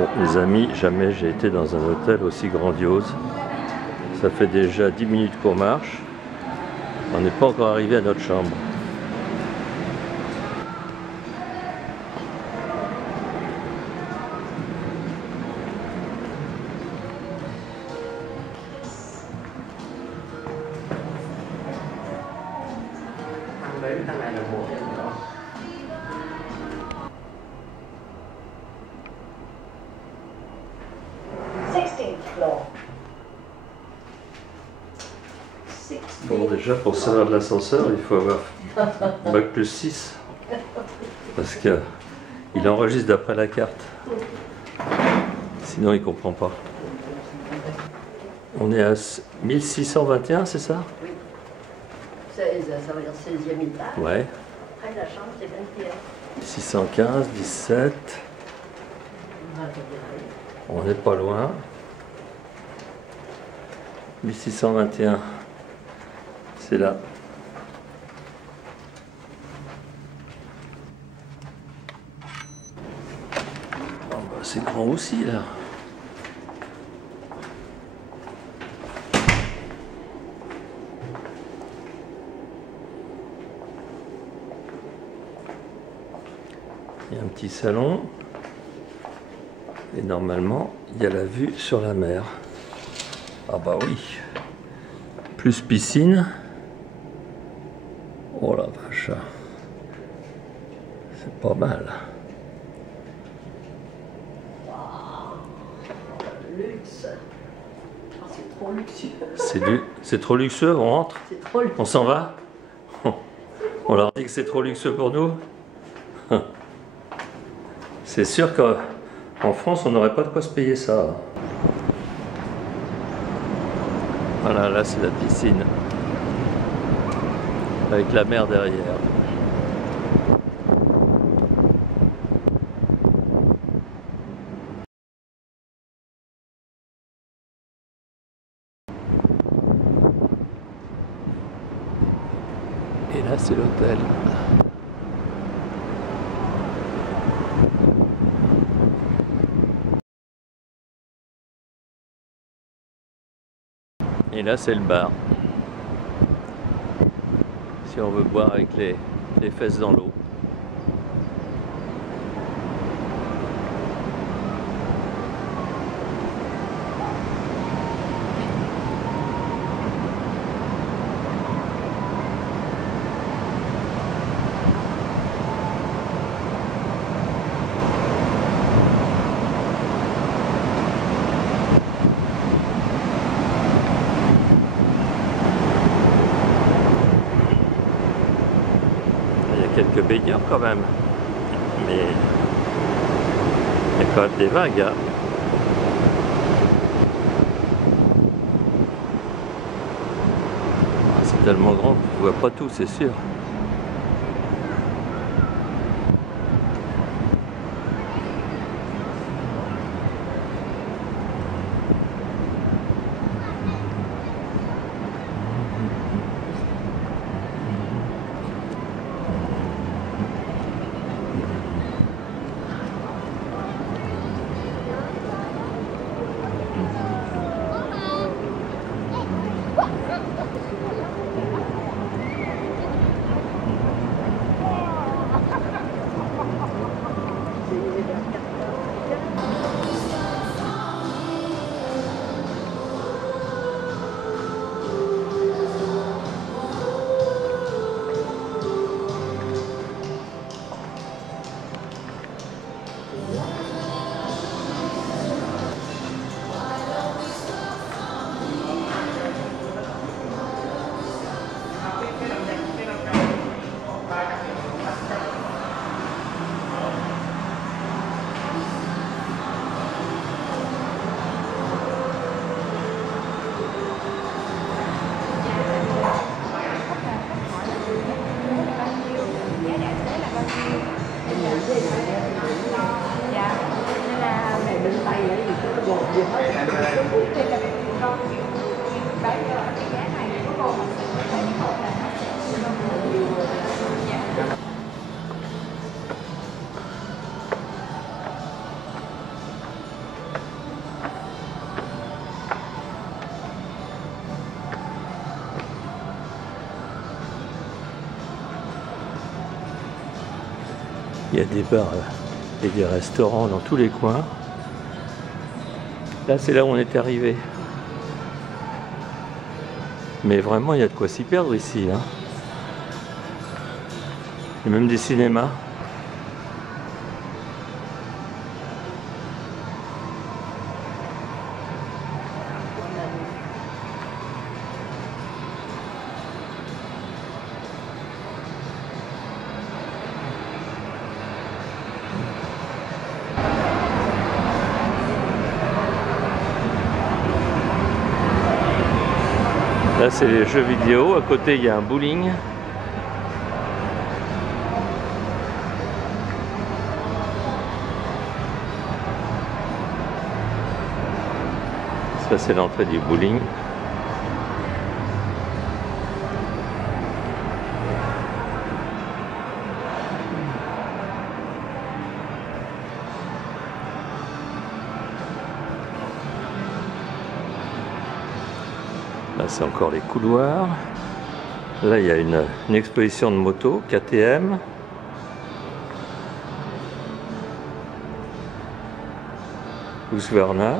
Bon, les amis, jamais j'ai été dans un hôtel aussi grandiose. Ça fait déjà 10 minutes qu'on marche. On n'est pas encore arrivé à notre chambre. Bon, déjà pour servir de l'ascenseur, il faut avoir bac plus 6 parce qu'il enregistre d'après la carte. Sinon, il ne comprend pas. On est à 1621, c'est ça? Oui. Ça veut dire 16e étage. Ouais. Après, la chambre, c'est 21. 615, 17. On n'est pas loin. 1621. C'est là. Oh bah, c'est grand aussi là. Il y a un petit salon. Et normalement, il y a la vue sur la mer. Ah bah oui. Plus piscine. Oh la vache. C'est pas mal. Wow. Luxe. Oh, c'est trop luxueux. C'est trop luxueux, on rentre? C'est trop luxueux. On s'en va? On leur dit que c'est trop luxueux pour nous? C'est sûr qu'en France, on n'aurait pas de quoi se payer ça. Voilà, là c'est la piscine. Avec la mer derrière. Et là c'est l'hôtel. Et là c'est le bar. Si on veut boire avec les fesses dans l'eau. Quelques baigneurs quand même, mais il y a quand même des vagues. Hein. Ah, c'est tellement grand que tu vois pas tout, c'est sûr. Il y a des bars et des restaurants dans tous les coins. Là, c'est là où on est arrivé. Mais vraiment, il y a de quoi s'y perdre ici. Hein. Il y a même des cinémas. Là, c'est les jeux vidéo. À côté, il y a un bowling. Ça, c'est l'entrée du bowling. Là, c'est encore les couloirs. Là, il y a une exposition de motos, KTM. Husqvarna.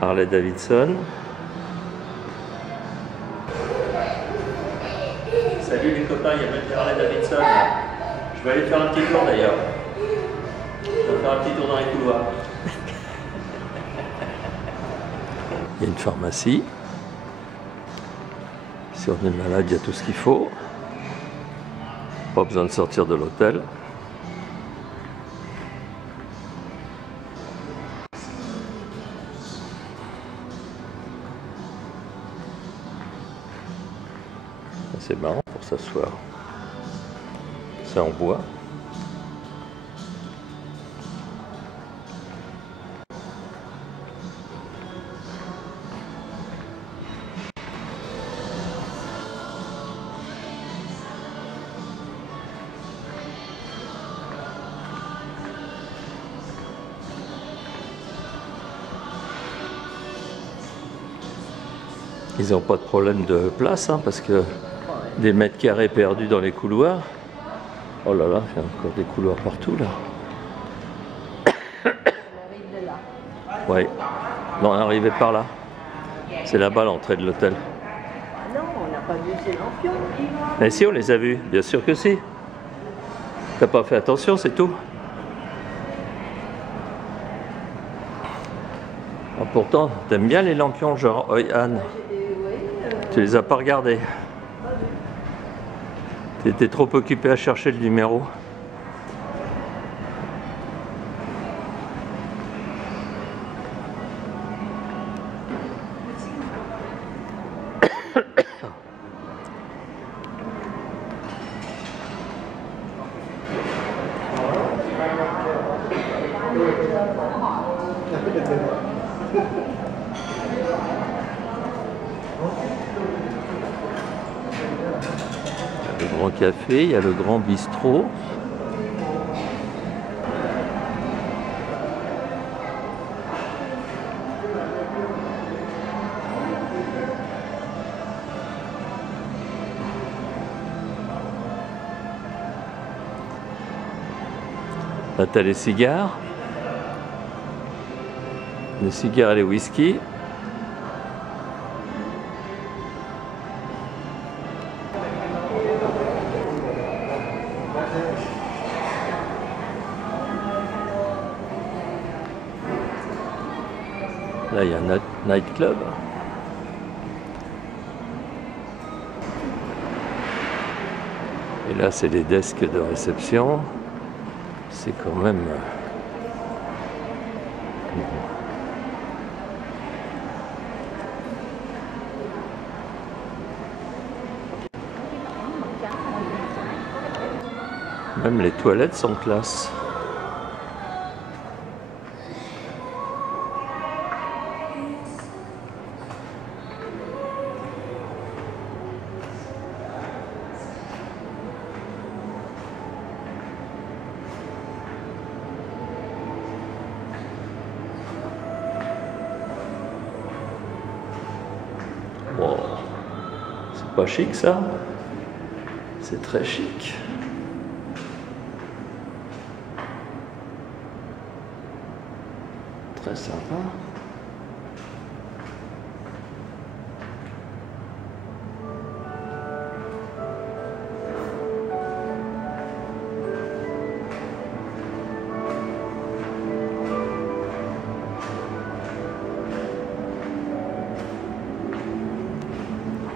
Harley Davidson. Salut les copains, il y a même des Harley Davidson. Je vais aller faire un petit tour d'ailleurs. Je vais faire un petit tour dans les couloirs. Il y a une pharmacie. Si on est malade, il y a tout ce qu'il faut. Pas besoin de sortir de l'hôtel. C'est marrant pour s'asseoir. C'est en bois. Ils n'ont pas de problème de place, hein, parce que des mètres carrés perdus dans les couloirs. Oh là là, il y a encore des couloirs partout là. On arrive de là. Oui, non, on est arrivé par là. C'est là-bas l'entrée de l'hôtel. Ah non, on n'a pas vu ces lampions. Mais si, on les a vus, bien sûr que si. T'as pas fait attention, c'est tout. Ah, pourtant, t'aimes bien les lampions genre Oi Anne. Tu les as pas regardés. T'étais trop occupé à chercher le numéro. Le grand café, il y a le grand bistrot. Là, t'as les cigares. Les cigares et les whisky. Là, il y a un nightclub. Et là, c'est les desks de réception. C'est quand même... Même les toilettes sont classe. Wow. C'est pas chic ça? C'est très chic. très sympa.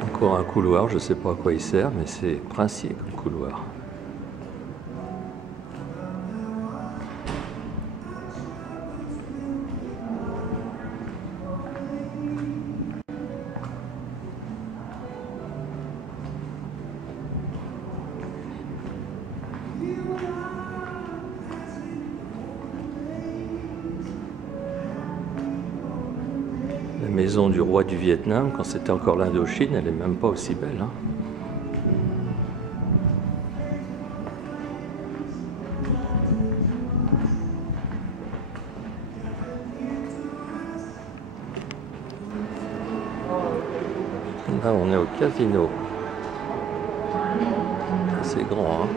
Encore un couloir, je ne sais pas à quoi il sert, mais c'est princier comme couloir. La maison du roi du Vietnam, quand c'était encore l'Indochine, elle n'est même pas aussi belle. Hein. Là, on est au casino. C'est grand, hein.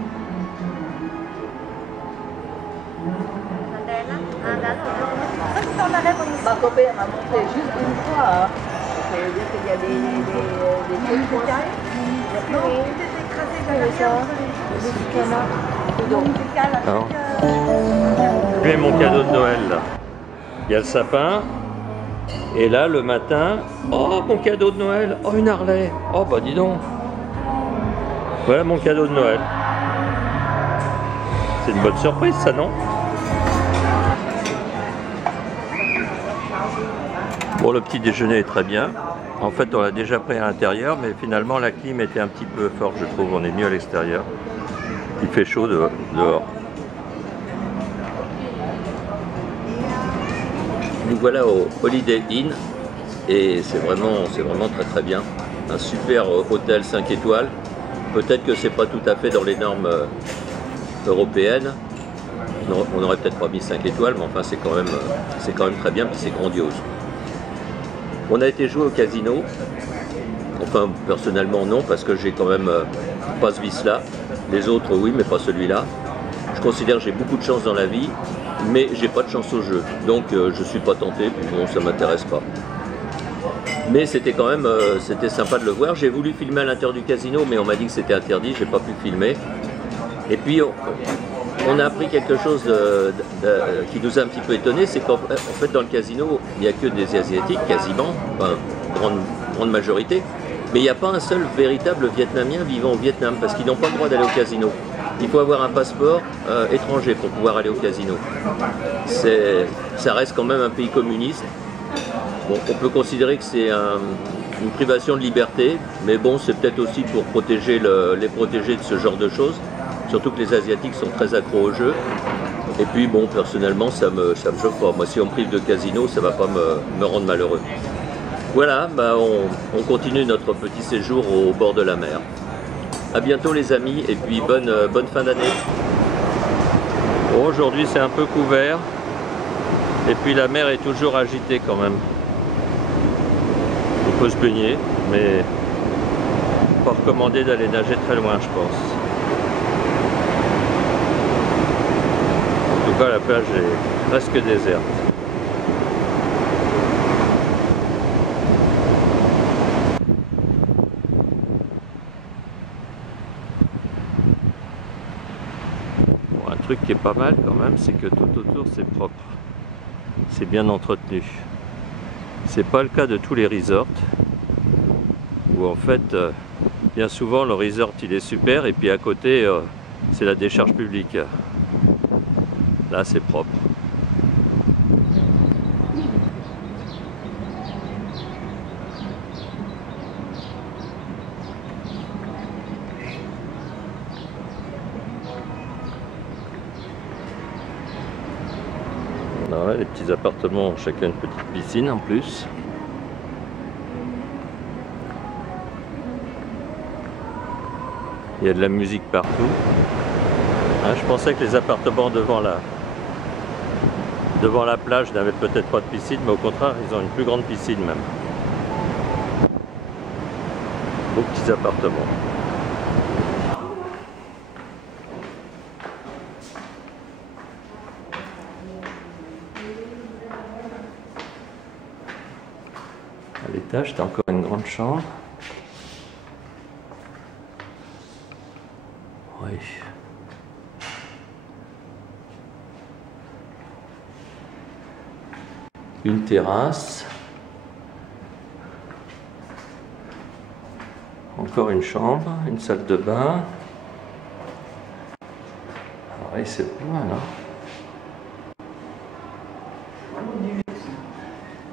Ma copine m'a montré juste une fois. Hein. Ça veut dire qu'il y a des trucs qui arrivent. Alors, lui est mon cadeau de Noël là. Il y a le sapin. Et là le matin, oh mon cadeau de Noël, oh une Harley. Oh bah dis donc. Voilà mon cadeau de Noël. C'est une bonne surprise ça, non? Bon, le petit déjeuner est très bien. En fait, on l'a déjà pris à l'intérieur, mais finalement, la clim était un petit peu forte, je trouve. On est mieux à l'extérieur. Il fait chaud dehors. Nous voilà au Holiday Inn et c'est vraiment très très bien. Un super hôtel 5 étoiles. Peut-être que c'est pas tout à fait dans les normes européennes. On aurait peut-être pas mis 5 étoiles, mais enfin c'est quand même très bien, puis c'est grandiose. On a été joué au casino, enfin personnellement non, parce que j'ai quand même pas ce vice-là. Les autres oui, mais pas celui-là. Je considère que j'ai beaucoup de chance dans la vie, mais j'ai pas de chance au jeu. Donc je suis pas tenté, puis bon, ça m'intéresse pas. Mais c'était quand même, c'était sympa de le voir. J'ai voulu filmer à l'intérieur du casino, mais on m'a dit que c'était interdit, j'ai pas pu filmer. Et puis on a appris quelque chose qui nous a un petit peu étonné, c'est qu'en fait dans le casino, il n'y a que des Asiatiques, quasiment, enfin, grande majorité, mais il n'y a pas un seul véritable Vietnamien vivant au Vietnam, parce qu'ils n'ont pas le droit d'aller au casino. Il faut avoir un passeport étranger pour pouvoir aller au casino. Ça reste quand même un pays communiste. Bon, on peut considérer que c'est une privation de liberté, mais bon, c'est peut-être aussi pour protéger les protéger de ce genre de choses. Surtout que les Asiatiques sont très accros au jeu. Et puis bon, personnellement, ça me choque pas. Moi, si on me prive de casino, ça va pas me rendre malheureux. Voilà, bah, on continue notre petit séjour au bord de la mer. A bientôt les amis, et puis bonne fin d'année. Bon, aujourd'hui c'est un peu couvert. Et puis la mer est toujours agitée quand même. On peut se baigner, mais pas recommandé d'aller nager très loin, je pense. En tout cas, la plage est presque déserte. Bon, un truc qui est pas mal quand même, c'est que tout autour c'est propre. C'est bien entretenu. C'est pas le cas de tous les resorts où en fait bien souvent le resort il est super et puis à côté c'est la décharge publique. Là c'est propre. Voilà, les petits appartements ont chacun une petite piscine en plus. Il y a de la musique partout. Hein, je pensais que les appartements devant la plage n'avaient peut-être pas de piscine, mais au contraire, ils ont une plus grande piscine même. Beaux petits appartements. étage, t'as encore une grande chambre. Oui. Une terrasse. Encore une chambre, une salle de bain. Ah oui, c'est pas mal, hein?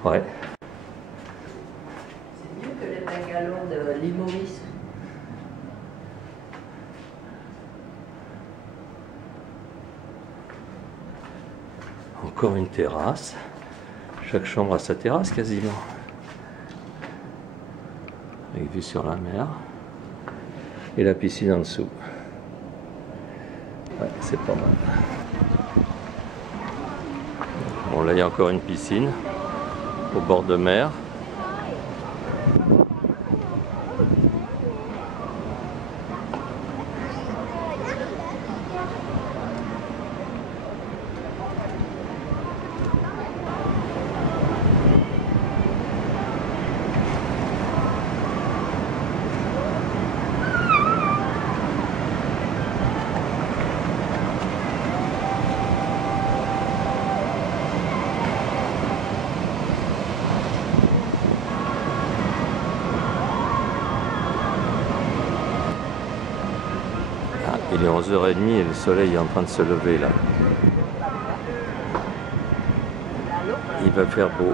Ouais. C'est mieux que les bungalows de l'île Maurice. Encore une terrasse. Chaque chambre a sa terrasse quasiment. Avec vue sur la mer. Et la piscine en dessous. Ouais, c'est pas mal. Bon, là il y a encore une piscine au bord de mer. Il est 11h30 et le soleil est en train de se lever là. Il va faire beau.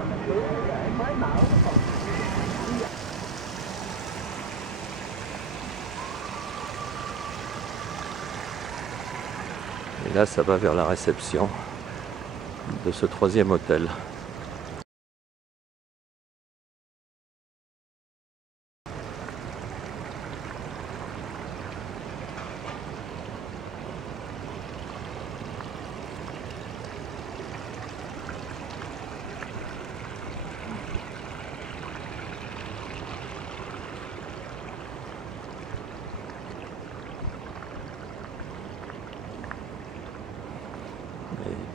Et là, ça va vers la réception de ce 3e hôtel.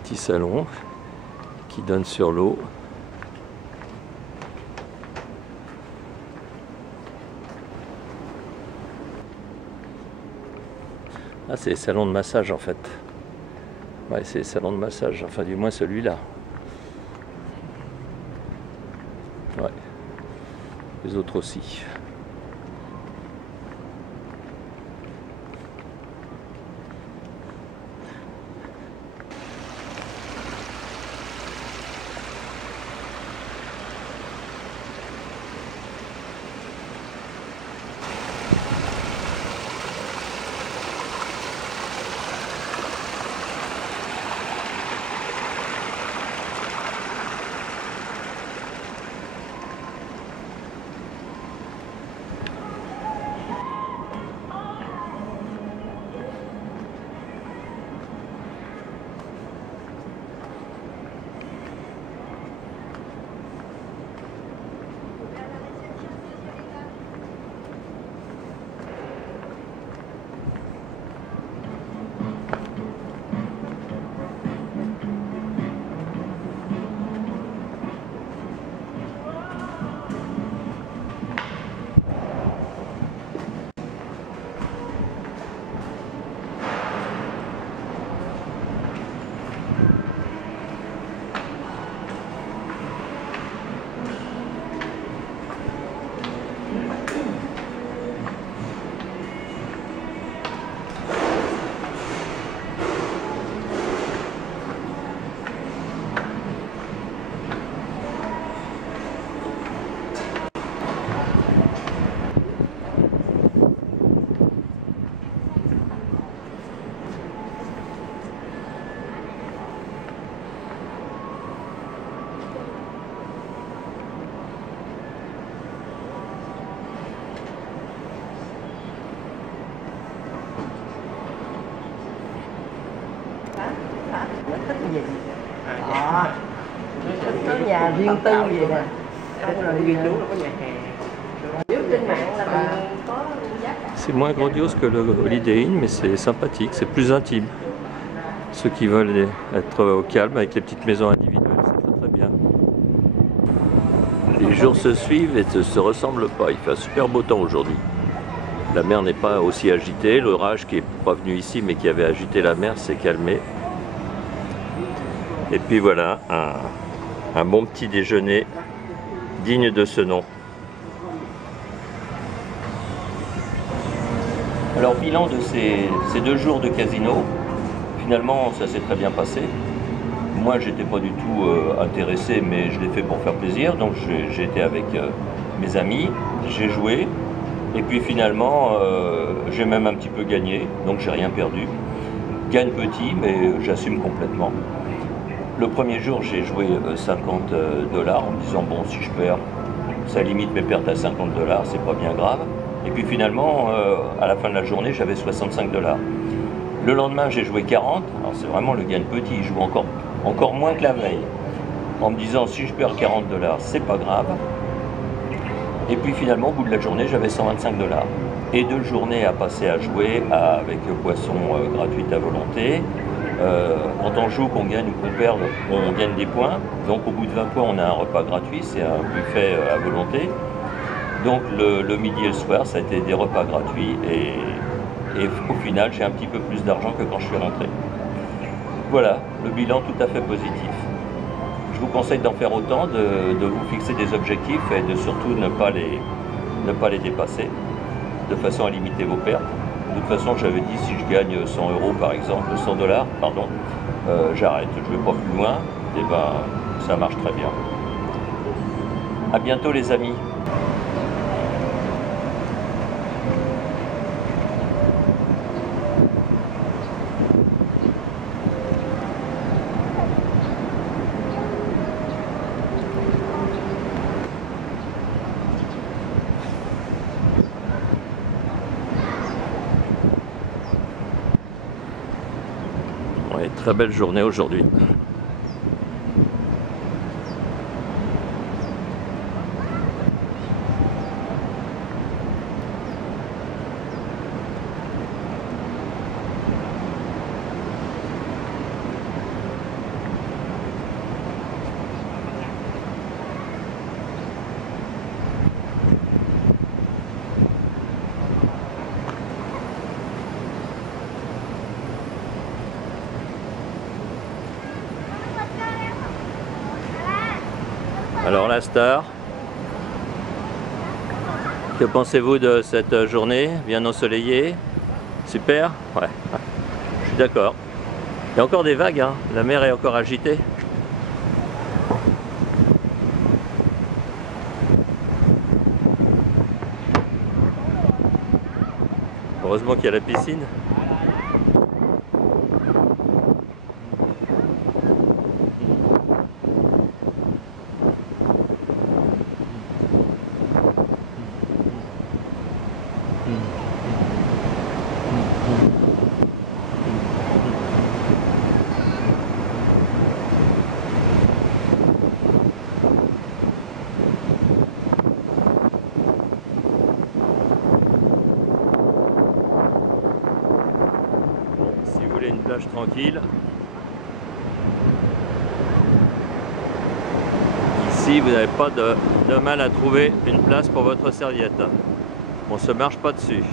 Petit salon qui donne sur l'eau. Ah, c'est les salons de massage en fait. Ouais, c'est les salons de massage, enfin du moins celui-là. Ouais. Les autres aussi. Có nhà riêng tư vậy nè. C'est moins grandiose que le Holiday Inn, mais c'est sympathique, c'est plus intime. Ceux qui veulent être au calme avec les petites maisons individuelles, c'est très très bien. Les jours se suivent et ne se ressemblent pas. Il fait un super beau temps aujourd'hui. La mer n'est pas aussi agitée. L'orage qui n'est pas venu ici mais qui avait agité la mer s'est calmé. Et puis voilà, un bon petit déjeuner digne de ce nom. Alors bilan de ces 2 jours de casino, finalement ça s'est très bien passé. Moi j'étais pas du tout intéressé, mais je l'ai fait pour faire plaisir, donc j'ai été avec mes amis, j'ai joué, et puis finalement j'ai même un petit peu gagné, donc j'ai rien perdu. Gagne petit, mais j'assume complètement. Le premier jour j'ai joué 50 $ en me disant bon, si je perds, ça limite mes pertes à 50 $, c'est pas bien grave. Et puis finalement, à la fin de la journée, j'avais 65 $. Le lendemain, j'ai joué 40. Alors c'est vraiment le gain petit, je joue encore moins que la veille. En me disant, si je perds 40 $, c'est pas grave. Et puis finalement, au bout de la journée, j'avais 125 $. Et 2 journées à passer à jouer avec boisson gratuite à volonté. Quand on joue, qu'on gagne ou qu'on perde, on gagne des points. Donc au bout de 20 points, on a un repas gratuit, c'est un buffet à volonté. Donc le midi et le soir, ça a été des repas gratuits et au final, j'ai un petit peu plus d'argent que quand je suis rentré. Voilà, le bilan tout à fait positif. Je vous conseille d'en faire autant, de vous fixer des objectifs et de surtout ne pas les dépasser, de façon à limiter vos pertes. De toute façon, j'avais dit, si je gagne 100 € par exemple, 100 $, pardon, j'arrête, je ne vais pas plus loin, et ben ça marche très bien. À bientôt les amis. Ouais, très belle journée aujourd'hui. Alors la star, que pensez-vous de cette journée bien ensoleillée? Super? Ouais, je suis d'accord. Il y a encore des vagues, hein. La mer est encore agitée. Heureusement qu'il y a la piscine. Si vous voulez une plage tranquille, ici vous n'avez pas de mal à trouver une place pour votre serviette. On ne se marche pas dessus.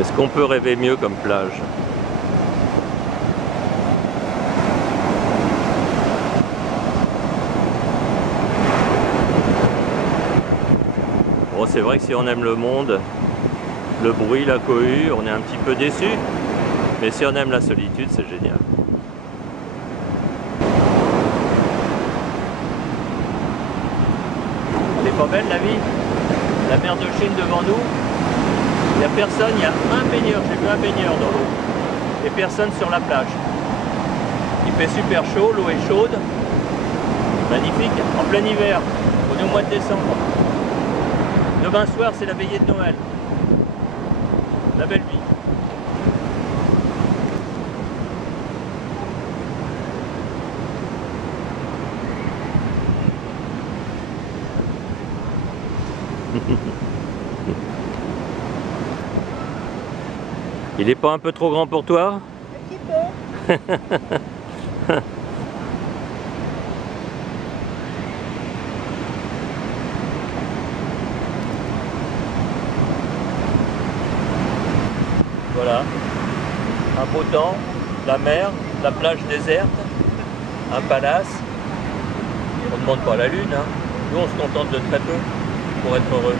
Est-ce qu'on peut rêver mieux comme plage? Bon, c'est vrai que si on aime le monde, le bruit, la cohue, on est un petit peu déçu. Mais si on aime la solitude, c'est génial. Elle est pas belle la vie? La la mer de Chine devant nous. Il n'y a personne, il y a un baigneur, j'ai vu un baigneur dans l'eau. Et personne sur la plage. Il fait super chaud, l'eau est chaude. Magnifique, en plein hiver. On est au mois de décembre. Demain soir, c'est la veillée de Noël. La belle vie. Il est pas un peu trop grand pour toi? Un petit peu. Voilà, un beau temps, la mer, la plage déserte, un palace. On ne demande pas la lune, hein. Nous on se contente de très peu pour être heureux.